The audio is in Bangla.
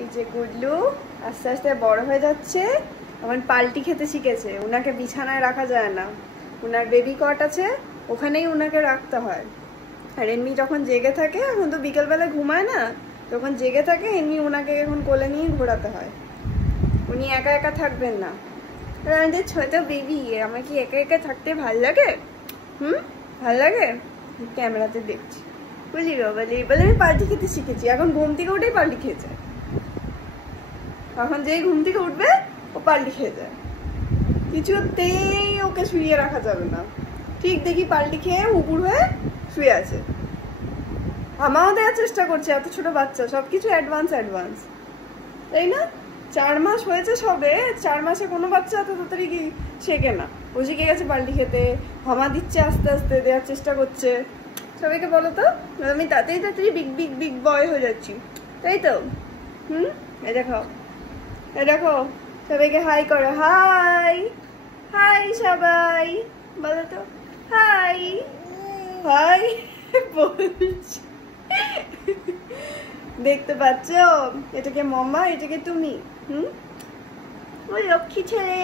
এই যে গুডলু আস্তে আস্তে বড় হয়ে যাচ্ছে, এখন পাল্টি খেতে শিখেছে। উনাকে বিছানায় রাখা যায় না, উনার বেবি কট আছে, ওখানেই উনাকে রাখতে হয়। আর এমনি যখন জেগে থাকে, এখন তো বিকেলবেলা ঘুমায় না, যখন জেগে থাকে এমনি উনাকে এখন কোলে নিয়ে ঘোরাতে হয়। উনি একা একা থাকবেন না। আমাদের ছোট বেবি, আমার কি একা একা থাকতে ভাল লাগে? ভাল লাগে? ক্যামেরাতে দেখছি। বুঝলি বাবা, বলে আমি পাল্টি খেতে শিখেছি। এখন ঘুম থেকে উঠেই পাল্টি খেয়েছে। এখন যেই ঘুম থেকে উঠবে ও পাল্টি খেয়ে যায়। কিছুতেই ওকে শুয়ে রাখা যাবে না। ঠিক দেখি পাল্টি খেয়ে উপুর হয়ে শুয়ে আছে। আমাও দেওয়ার চেষ্টা করছে, এত ছোট বাচ্চা, সবকিছু অ্যাডভান্স, তাই না? 4 মাস হয়েছে সবে, 4 মাসে কোনো বাচ্চা এত তাড়াতাড়ি কি শেখে না। ও শিখে গেছে পাল্টি খেতে, হামা দিচ্ছে, আস্তে আস্তে দেওয়ার চেষ্টা করছে। সবাইকে বলো তো, আমি তাড়াতাড়ি বিগ বয় হয়ে যাচ্ছি, তাই তো? এই দেখো, দেখো, সবাইকে হাই করো। হাই সবাই বলো তো, হাই বলছি। দেখতে পাচ্ছ, এটাকে মাম্মা, এটাকে তুমি। ওই লক্ষ্মী ছেলে।